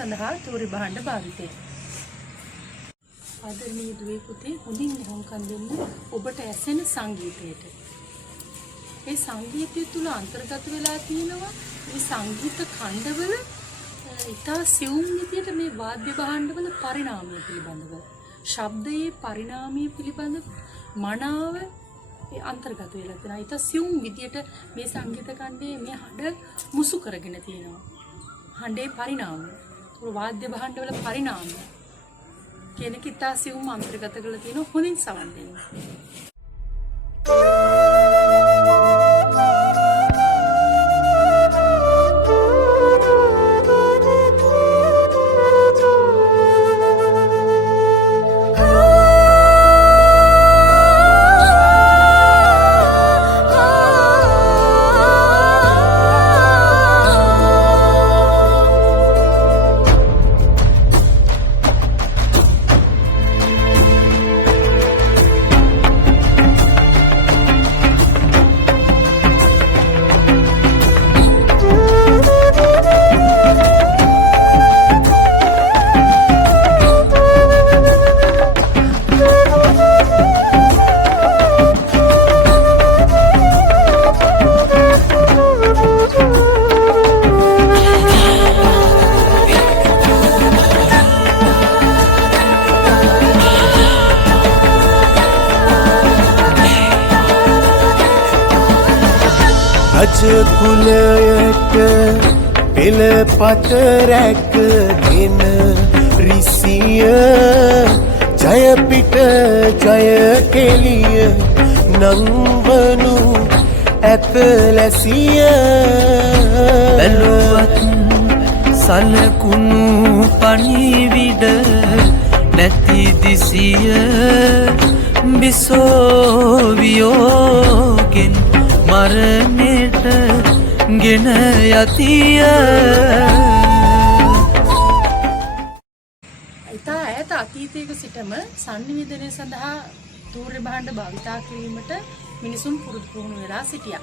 සඳහා තූර්ය භාණ්ඩ භාවිතය. ආදරණීය දුවේ පුතේ හොඳින් හොම්කන් දෙන්න ඔබට ඇසෙන සංගීතයට. ඒ සංගීතය තුල අන්තර්ගත වෙලා තියෙනවා මේ සංගීත ඛණ්ඩවල ඉතා සියුම් විදියට මේ වාද්‍ය භාණ්ඩවල පරිණාමය පිළිබඳව ශබ්දයේ පරිණාමය පිළිබඳව මනාව අන්තර්ගත වෙලා තියෙනවා. ඉතා සියුම් විදියට මේ සංගීත ඛණ්ඩයේ මේ හඬ මුසු කරගෙන තියෙනවා. හඬේ පරිණාමය, වාද්‍ය භාණ්ඩවල පරිණාමය කියන එක ඉතා සියුම් අන්තර්ගත කරලා තියෙනවා. හොඳින් සවන් දෙන්න. රජ කුලයට පෙළ පත රැකගෙන රිසිය ජය පිට ජය කෙලිය නංවනු ඇත ලැසිය බැලුවත් සලකුණු පණිවිඩ නැති දිසිය බිසෝ වියෝගෙන් මරණයට ගෙන යතිය. ඉතා ඈත අතීතයක සිටම සංනිවේදනය සඳහා තූර්ය භාණ්ඩ භාවිතා කිරීමට මිනිසුන් පුරුදු වෙලා සිටියා.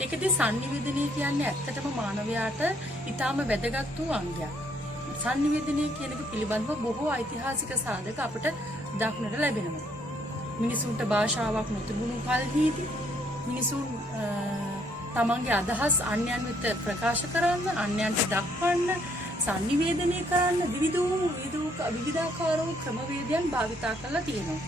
ඒකදී සංනිවේදනය කියන්නේ ඇත්තටම මානවයාට ඉතාම වැදගත් වූ අංගයක්. සංනිවේදනය කියන එක පිළිබඳව බොහෝ ඓතිහාසික සාධක අපට දක්නට ලැබෙනවා. මිනිසුන්ට භාෂාවක් නොතිබුණු කල්හිදී මිනිසුන් තමන්ගේ අදහස් අන්‍යයන් වෙත ප්‍රකාශ කරන්න, අන්‍යයන්ට දක්වන්න, සංනිවේදනය කරන්න විවිධාකාර වූ ක්‍රමවේදයන් භාවිතා කරලා තියෙනවා.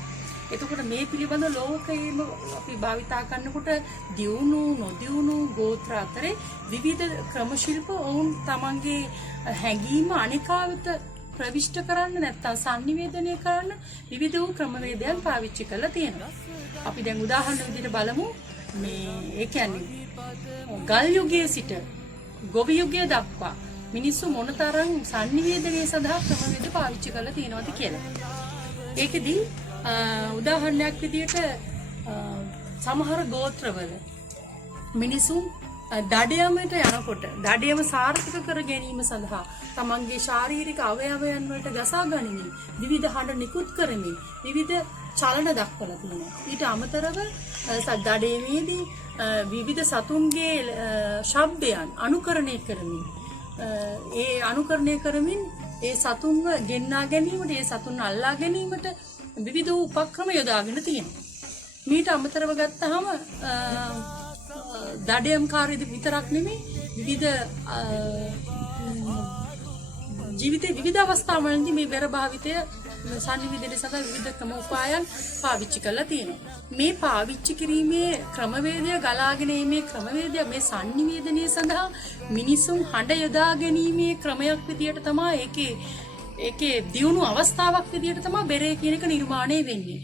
එතකොට මේ පිළිබඳ ලෝකයේම අපි භාවිතා කරනකොට දියුණු නොදියුණු ගෝත්‍ර අතරේ විවිධ ක්‍රම ශිල්ප වුන් තමන්ගේ හැඟීම අනිකා වෙත ප්‍රවිෂ්ඨ කරන්න නැත්නම් සංනිවේදනය කරන්න විවිධ වූ ක්‍රමවේදයන් පාවිච්චි කරලා තියෙනවා. අපි දැන් උදාහරණ විදිහට බලමු. ඒ කියන්නේ ගල් යුගයේ සිට ගොවි යුගය දක්වා මිනිස්සු මොනතරම් සංනිවේදනය සඳහා ක්‍රමවේද පාවිච්චි කරලා තියෙනවද කියලා. ඒකෙදී උදාහරණයක් විදිහට සමහර ගෝත්‍රවල මිනිසුන් දඩයමට යනකොට දඩයම සාර්ථක කර ගැනීම සඳහා තමන්ගේ ශාරීරික අවයවයන් වලට ගසා ගනිමින් විවිධ හඬ නිකුත් කරමින් විවිධ චලන දක්වලා තියෙනවා. ඊට අමතරව දඩයමේදී විවිධ සතුන්ගේ ශබ්දයන් අනුකරණය කරමින් ඒ සතුන්ව ගෙන්නා ගැනීමට, ඒ සතුන් අල්ලා ගැනීමට විවිධ උපක්‍රම යොදාගෙන තියෙනවා. මීට අමතරව ගත්තාම දඩයම් කාර්යද විතරක් නෙමෙයි විවිධ ජීවිතේ විවිධ අවස්ථාවලදී මේ බෙර භාවිතය සංනිවේදනය සඳහා විවිධ ක්‍රම උපායන් පාවිච්චි කරලා තියෙනවා. මේ පාවිච්චි කිරීමේ ක්‍රමවේදය ගලාගෙන මේ ක්‍රමවේදය මේ සංනිවේදනය සඳහා මිනිසුන් හඬ යොදා ගැනීමේ ක්‍රමයක් විදියට තමයි ඒකේ දියුණු අවස්ථාවක් විදියට තමයි බෙරේ කියන එක නිර්මාණය වෙන්නේ.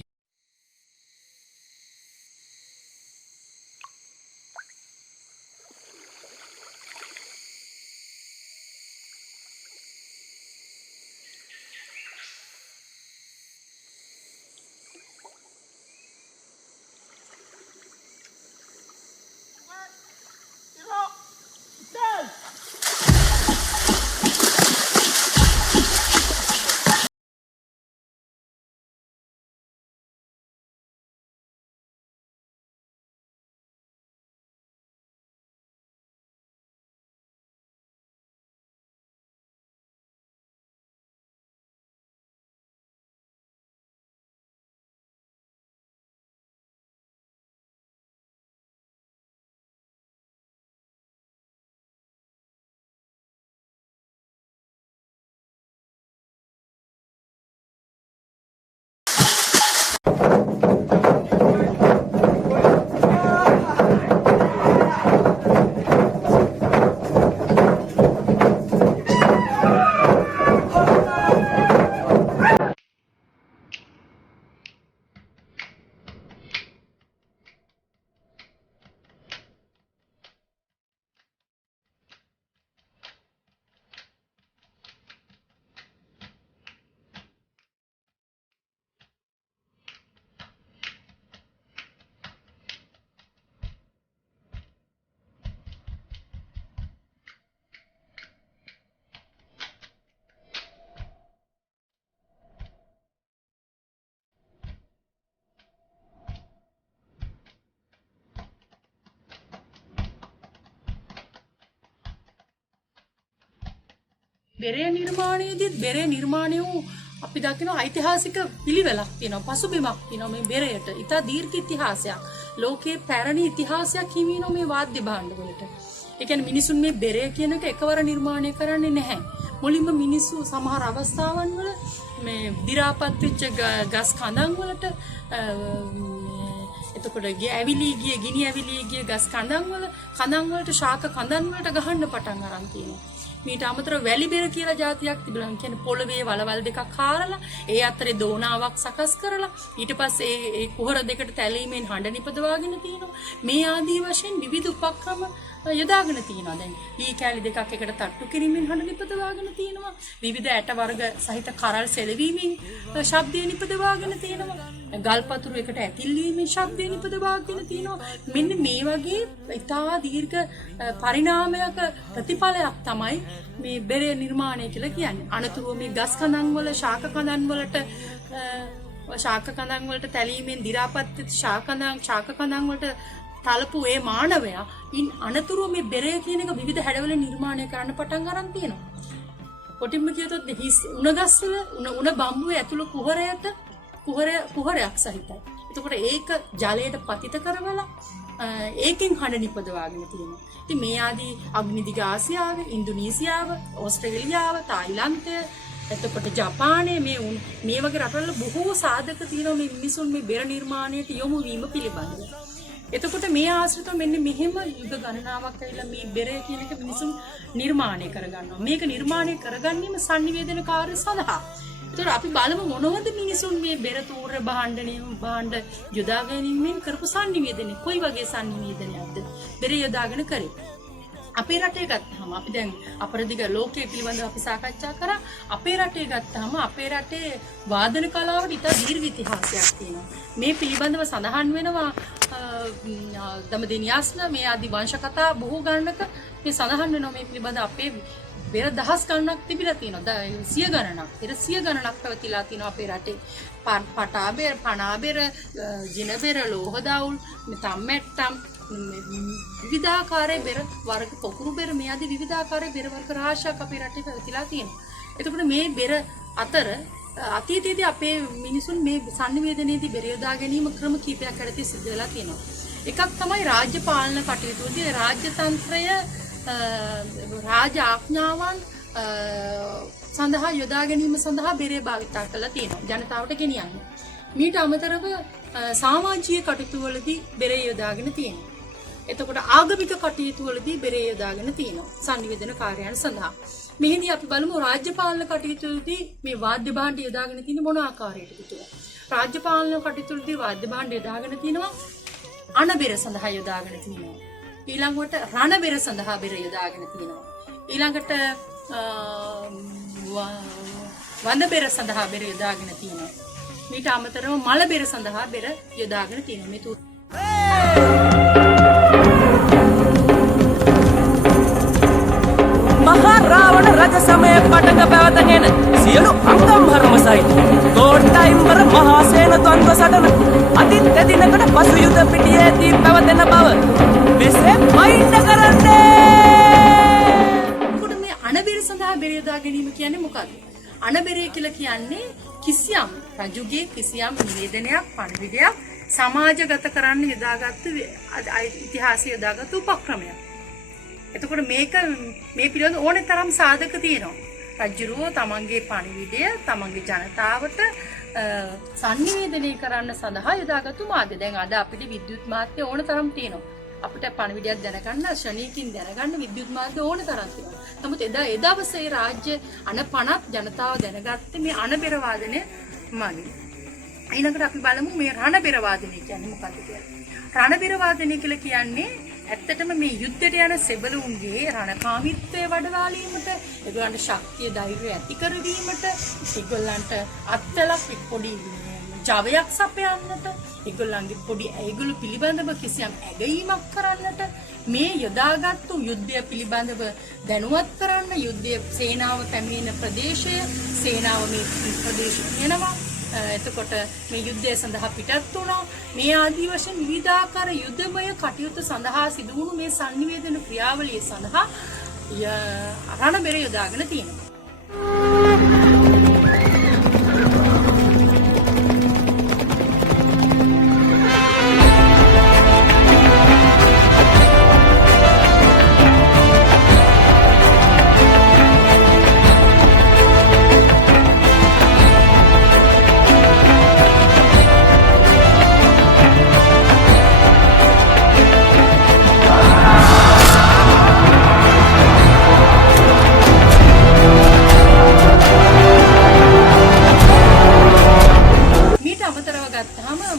බෙරේ නිර්මාණයේදී බෙරේ නිර්මාණය වූ අපි දකින ඓතිහාසික පිළිවෙලක් තියෙනවා පසුබිමක් තියෙනවා මේ බෙරයට. ඉතා දීර්ඝ ඉතිහාසයක්. ලෝකයේ පැරණි ඉතිහාසයක් හිමිනෝ මේ වාද්‍ය භාණ්ඩ වලට. ඒ කියන්නේ මිනිසුන් මේ බෙරය කියන එක එකවර නිර්මාණය කරන්නේ නැහැ. මුලින්ම මිනිස්සු සමහර අවස්ථාවන් වල මේ දි รา පත් වෙච්ච ගස් කඳන් වලට එතකොට ගිනි ඇවිලී ගිය ගස් කඳන් වලට ශාක කඳන් වලට ගහන්න පටන් අරන් තියෙනවා. මීට අමතරව වැලි බෙර කියලා જાතියක් තිබුණා. කියන්නේ පොළවේ වලවල් දෙකක් හාරලා ඒ අතරේ දෝනාවක් සකස් කරලා ඊට පස්සේ ඒ කුහර දෙකට තැලීමෙන් හඬ නිපදවාගෙන තියෙනවා. මේ ආදී වශයෙන් විවිධ උපක්‍රම යොදාගෙන තියෙනවා. දැන් ඊ කැලි දෙකක් එකට තට්ටු කිරීමෙන් හඬ නිපදවාගෙන තියෙනවා. විවිධ ඇට වර්ග සහිත කරල් සෙලවීමෙන් ශබ්දය නිපදවාගෙන තියෙනවා. ගල්පතුරු එකට ඇතිල්වීමෙන් ශබ්දය නිපදවාගෙන තියෙනවා. මෙන්න මේ වගේ ඉතා දීර්ඝ පරිණාමයක ප්‍රතිඵලයක් තමයි මේ බෙරේ නිර්මාණය කියලා කියන්නේ. අනතුරුව මේ ගස් කඳන් වල ශාක කඳන් වලට තැලීමෙන් දි รา පත් වෙච්ච ශාක කඳන් වලට තලපු ඒ මානවයා ඉන් අනතුරුව මේ බෙරය කියන එක විවිධ හැඩවල නිර්මාණය කරන්න පටන් ගන්න තියෙනවා. කොටින්ම කියතොත් උණගස්වල උණ බම්බුවේ ඇතුළු කුහරයක් සහිතයි. එතකොට ඒක ජලයට පතිත කරවලා ඒකෙන් හඬ නිපදවාගෙන තියෙනවා. ඉතින් මේ ආදී අග්නිදිග ආසියාව, ඉන්දුනීසියාව, ඕස්ට්‍රේලියාව, තායිලන්තය, එතකොට ජපානයේ මේ වගේ රටවල බොහෝ සාධක තියෙනවා මේ මිනිසුන් මේ බෙර නිර්මාණයට යොමු වීම පිළිබඳව. එතකොට මේ ආශ්‍රිතව මෙන්න මෙහෙම යුග ගණනාවක් ඇවිල්ලා මේ බෙරය කියන එක මිනිසුන් නිර්මාණය කරගන්නවා. මේක නිර්මාණය කරගන්නීම sannivedana කාර්ය සඳහා. ඒතර අපි බලමු මොනවද මිනිසුන් මේ බෙර තූර්ය භාණ්ඩ යොදා ගැනීමෙන් කරපු sannivedana කොයි වගේ sannivedanaයක්ද බෙර යොදාගෙන කරේ. අපේ රටේ ගත්තාම අපි දැන් අපරදිග ලෝකයේ පිළිබඳව අපි සාකච්ඡා කරා. අපේ රටේ ගත්තාම අපේ රටේ වාදන කලාවට ඉතා දීර්ඝ ඉතිහාසයක් තියෙනවා. මේ පිළිබඳව සඳහන් වෙනවා දඹදෙනියාස්න මේ ආදි වංශ කතා බොහෝ ගණනක මේ සඳහන් වෙනවා මේ පිළිබඳව අපේ බෙර දහස් ගණනක් තිබිලා තියෙනවා. සිය ගණනක්. පෙර සිය ගණනක් පැවතිලා තියෙනවා අපේ රටේ. පටා බෙර, පණා බෙර, ජින බෙර, ලෝහ දවුල්, තම්මැට්ටම් විවිධාකාරයේ බෙර වර්ග පොකුරු බෙර මේ ආදී විවිධාකාරයේ බෙර වර්ග රාශියක් අපේ රටේ පැවතිලා තියෙනවා. එතකොට මේ බෙර අතර අතීතයේදී අපේ මිනිසුන් මේ sannivedanayේදී බෙර යොදා ගැනීම ක්‍රම කීපයක් යටතේ සිද්ධ වෙලා තියෙනවා. එකක් තමයි රාජ්‍ය පාලන කටයුතුවලදී රාජ්‍ය තන්ත්‍රය රාජ ආඥාවන් සඳහා යොදා ගැනීම සඳහා බෙරේ භාවිතා කරලා තියෙනවා. ජනතාවට ගෙනියන්නේ. මීට අමතරව සමාජීය කටයුතු වලදී බෙරේ යොදාගෙන තියෙනවා. එතකොට ආගමික කටයුතු වලදී බෙරේ යොදාගෙන තියෙනවා. sannivedana කාර්යයන් සඳහා. මෙහිදී අපි බලමු රාජ්‍ය පාලන කටයුතු වලදී මේ වාද්‍ය භාණ්ඩ යොදාගෙන තියෙන මොන ආකාරයකටද කියලා. රාජ්‍ය පාලන කටයුතු වලදී වාද්‍ය භාණ්ඩ යොදාගෙන තියෙනවා අණබෙර සඳහා යොදාගෙන තියෙනවා. ඊළඟට රණබෙර සඳහා බෙර යොදාගෙන තියෙනවා. ඊළඟට වඳ බෙර සඳහා බෙර යොදාගෙන තියෙනවා. මීට අමතරව මල බෙර සඳහා බෙර යොදාගෙන තියෙනවා. මේ මහා රාවණ රජ සමයේ පටක පැවතගෙන සියලු අංගම් හර්ම සහිත තෝට්ටයිම්බර මහා සේන ද්වන්ද්ව සටන අදින් දෙදිනකට පසු යුද පිටියේදී පැවතෙන බව මෙසේ මයින්ඩ කරන්නේ. මොකද මේ අණබෙර සඳහා බෙර යොදා ගැනීම කියන්නේ මොකක්ද? අණබෙරය කියලා කියන්නේ කිසියම් රජුගේ කිසියම් නිවේදනයක් පණිවිඩයක් සමාජගත කරන්න යොදාගත්තු ඉතිහාසය යොදාගත්තු උපක්‍රමයක්. එතකොට මේක මේ පිළිබඳ ඕනේ තරම් සාධක තියෙනවා. රජුරුව තමන්ගේ පණිවිඩය තමන්ගේ ජනතාවට සංනිවේදනය කරන්න සඳහා යොදාගත්තු මාධ්‍ය. දැන් අද අපිට විද්‍යුත් මාධ්‍ය ඕන තරම් තියෙනවා. අපිට පණිවිඩයක් දැනගන්න ශරණයකින් දැනගන්න විද්‍යුත් මාධ්‍ය ඕන තරම් තියෙනවා. නමුත් එදා දවසේ රාජ්‍ය අනපනත් ජනතාව දැනගත්තේ මේ අනබෙර වාදනය මගින්. ඊළඟට අපි බලමු මේ රණබෙර වාදනය කියන්නේ මොකක්ද කියලා. රණබෙර වාදනය කියලා කියන්නේ ඇත්තටම මේ යුද්ධයට යන සෙබළුන්ගේ රණකාමීත්වය වඩවාලීමට, ඒගොල්ලන්ට ශක්තිය ධෛර්යය ඇති කරවීමට, ඒගොල්ලන්ට අත්වලක් පොඩි ජවයක් සපයන්නට, ඒගොල්ලෝ පිළිබඳව කිසියම් ඇගීමක් කරන්නට මේ යොදාගත්තු යුද්ධය පිළිබඳව දැනුවත් කරන්න, යුද්ධයේ සේනාව පැමිණෙන ප්‍රදේශය, සේනාව මේ ප්‍රදේශය එනවා. එතකොට මේ යුද්ධය සඳහා පිටත් වුණා. මේ ආදී වශයෙන් විවිධාකාර යුද්ධමය කටයුතු සඳහා සිදු වුණු මේ සංනිවේදන ක්‍රියාවලිය සඳහා රණබෙර යොදාගෙන තියෙනවා.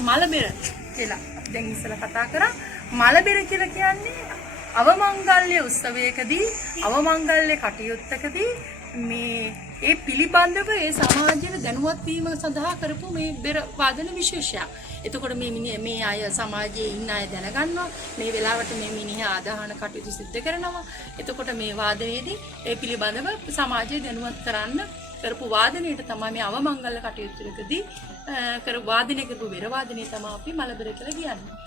මලබෙර කියලා දැන් ඉස්සෙල්ලා කතා කරා. මලබෙර කියලා කියන්නේ අවමංගල්‍ය උත්සවයකදී, අවමංගල්‍ය කටයුත්තකදී මේ ඒ පිළිබඳව ඒ සමාජයට දැනුවත් වීම සඳහා කරපු මේ බෙර වාදන විශේෂයක්. එතකොට මේ අය සමාජයේ ඉන්න අය දැනගන්නවා මේ වෙලාවට මේ මිනිහා ආදාහන කටයුතු සිදු කරනවා. එතකොට මේ වාදනයේදී ඒ පිළිබඳව සමාජය දැනුවත් කරන්න කරපු වාදනයට තමයි මේ අවමංගල්‍ය කටයුතුකදී කරපු වාදනය කරපු බෙර වාදනය තමයි අපි මලබෙර කියලා කියන්නේ.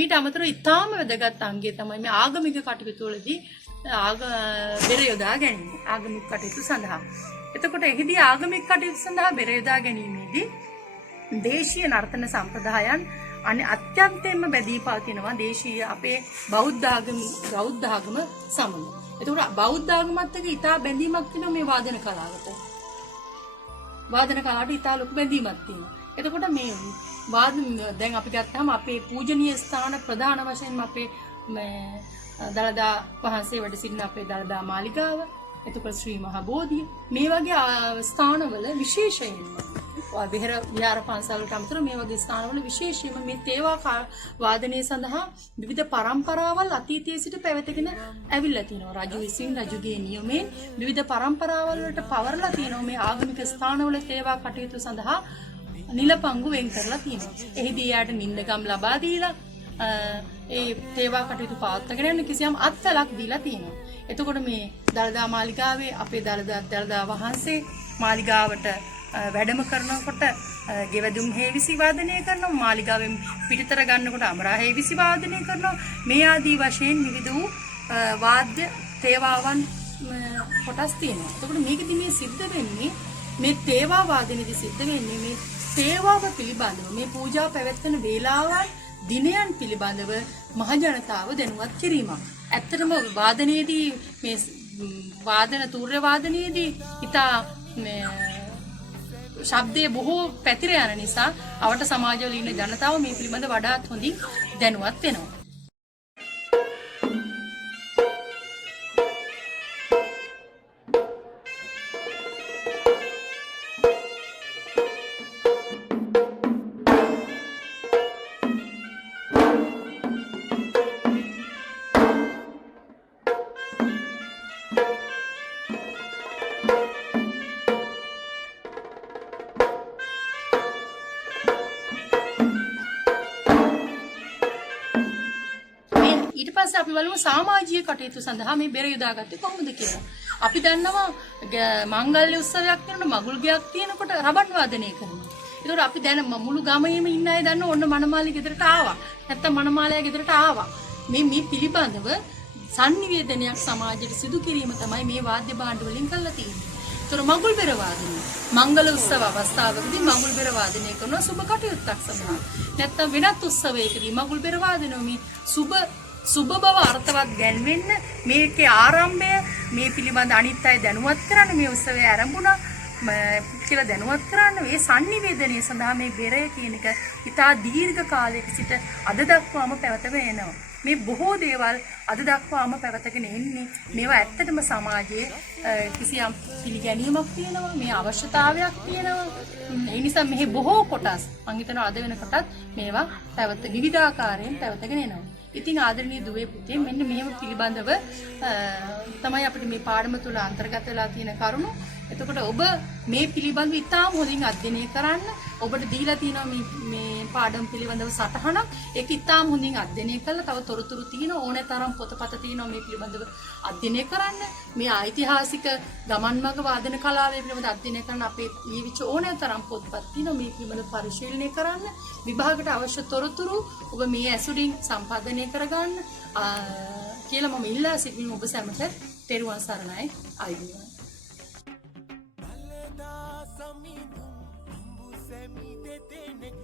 මීට අමතරව ඉතාම වැදගත් අංගය තමයි මේ ආගමික කටයුතු වලදී බෙර යොදා ගැනීම. ආගමික කටයුතු සඳහා. එතකොට එහිදී ආගමික කටයුතු සඳහා බෙර යොදා ගැනීමේදී දේශීය නර්තන සම්ප්‍රදායන් අත්‍යන්තයෙන්ම බැදී පවතිනවා දේශීය අපේ බෞද්ධ ආගම සමග. එතකොට බෞද්ධ ආගමත් එක්ක ඉතා බැඳීමක් තියෙනවා මේ වාදන කලාවට. වාදන කලාවට ඉතා ලොකු බැඳීමක් තියෙනවා. එතකොට මේ දැන් අපි ගත්තාම අපේ පූජනීය ස්ථාන ප්‍රධාන වශයෙන්ම අපේ දළදා වහන්සේ වැඩ සිටින අපේ දළදා මාලිගාව, එතකොට ශ්‍රී මහා බෝධිය, මේ වගේ ස්ථානවල විශේෂයෙන්ම විහාර පන්සල්වලට අමතරව මේ වගේ ස්ථානවල විශේෂයෙන්ම මේ තේවා වාදනය සඳහා විවිධ පරම්පරාවල් අතීතයේ සිට පැවතගෙන ඇවිල්ලා තිනවා. රජු විසින් රජුගේ නියමයෙන් විවිධ පරම්පරාවල් වලට පවරලා තිනවා මේ ආගමික ස්ථානවල තේවා කටයුතු සඳහා නිලපංගු වෙන් කරලා තියෙනවා. එහිදී යාට නින්දගම් ලබා දීලා ඒ තේවා කටයුතු පවත්වාගෙන යන කිසියම් අත්වලක් දීලා තියෙනවා. එතකොට මේ දළදා මාලිගාවේ අපේ දළදා වහන්සේ මාලිගාවට වැඩම කරනකොට ගෙවැදුම් හේවිසි වාදනය කරනවා. මාලිගාවෙන් පිටතර ගන්නකොට අමරා හේවිසි වාදනය කරනවා. මේ ආදී වශයෙන් විවිධ වූ වාද්‍ය තේවාවන් කොටස් තියෙනවා. එතකොට මේකෙදි මේ සිද්ධ වෙන්නේ මේ තේවා වාදනයේදී සිද්ධ වෙන්නේ මේ තේවාව පිළිබඳව මේ පූජා පැවැත්වෙන වේලාවන් දිනයන් පිළිබඳව මහ ජනතාව දැනුවත් කිරීමක්. ඇත්තටම වාදනයේදී මේ වාදන තූර්ය වාදනයේදී ඉතා මේ ශබ්දයේ බොහෝ පැතිර යන නිසා අවට සමාජවල ඉන්න ජනතාව මේ පිළිබඳව වඩාත් හොඳින් දැනුවත් වෙනවා. ඊට පස්සේ අපි බලමු සමාජීය කටයුතු සඳහා මේ බෙර යොදාගත්තේ කොහොමද කියලා. අපි දන්නවා මංගල්‍ය උත්සවයක් කරනකොට මගුල් ගයක් තියෙනකොට රබන් වාදනය කරනවා. ඒතකොට අපි දැන් මුළු ගමේම ඉන්න අය දන්න ඔන්න මනමාලි ගෙදරට ආවා. නැත්තම් මනමාලයා ගෙදරට ආවා. මේ පිළිබඳව sannivedanayak සමාජයට සිදු කිරීම තමයි මේ වාද්‍ය භාණ්ඩ වලින් කරලා තියෙන්නේ. ඒතර මගුල් බෙර වාදනය මංගල උත්සව අවස්ථාවකදී මගුල් බෙර වාදනය කරනවා සුබ කටයුත්තක් සඳහා. නැත්තම් වෙනත් උත්සවයකදී මගුල් බෙර වාදනය මේ සුබ බව අර්ථවත් ගැන්වෙන්න මේකේ ආරම්භය මේ පිළිබඳ අනිත් අය දැනුවත් කරන්න මේ උත්සවය ආරම්භුණා කියලා දැනුවත් කරන්න මේ sannivedanaya සඳහා මේ බෙරය කියන එක ඉතා දීර්ඝ කාලයක සිට අද දක්වාම පැවතගෙන එනවා. මේ බොහෝ දේවල් අද දක්වාම පැවතගෙන එන්නේ මේවා ඇත්තටම සමාජයේ කිසියම් පිළිගැනීමක් තියෙනවා මේ අවශ්‍යතාවයක් තියෙනවා. ඒ නිසා මෙහි බොහෝ කොටස් මම හිතනවා අද වෙනකොටත් මේවා පැවත විවිධාකාරයෙන් පැවතගෙන එනවා. ඉතින් ආදරණීය දුවේ පුතේ මෙන්න මෙහෙම පිළිබඳව තමයි අපිට මේ පාඩම තුල අන්තර්ගත වෙලා තියෙන කරුණු. එතකොට ඔබ මේ පිළිබඳව ඉතාම හොඳින් අධ්‍යයනය කරන්න. ඔබට දීලා තියෙනවා මේ පාඩම් පිළිබඳව සටහනක්. ඒක ඉතාම හොඳින් අධ්‍යයනය කරලා තව තොරතුරු තියෙන ඕනෑ තරම් පොතපත තියෙනවා මේ පිළිබඳව අධ්‍යයනය කරන්න. මේ ඓතිහාසික ගමන් මඟ වාදන කලාව පිළිබඳව අධ්‍යයනය කරන්න අපේ ඊවිච ඕනෑ තරම් පොත්පත් තියෙනවා මේ පිළිබඳව පරිශීලනය කරන්න. විභාගයට අවශ්‍ය තොරතුරු ඔබ මේ ඇසුරින් සම්පාදනය කරගන්න කියලා මම ඉල්ලා සිටිනවා ඔබ සැමට. තෙරුවන් සරණයි. ආයුබෝවන්. සමිඳුන් සැමි දෙතෙනෙක්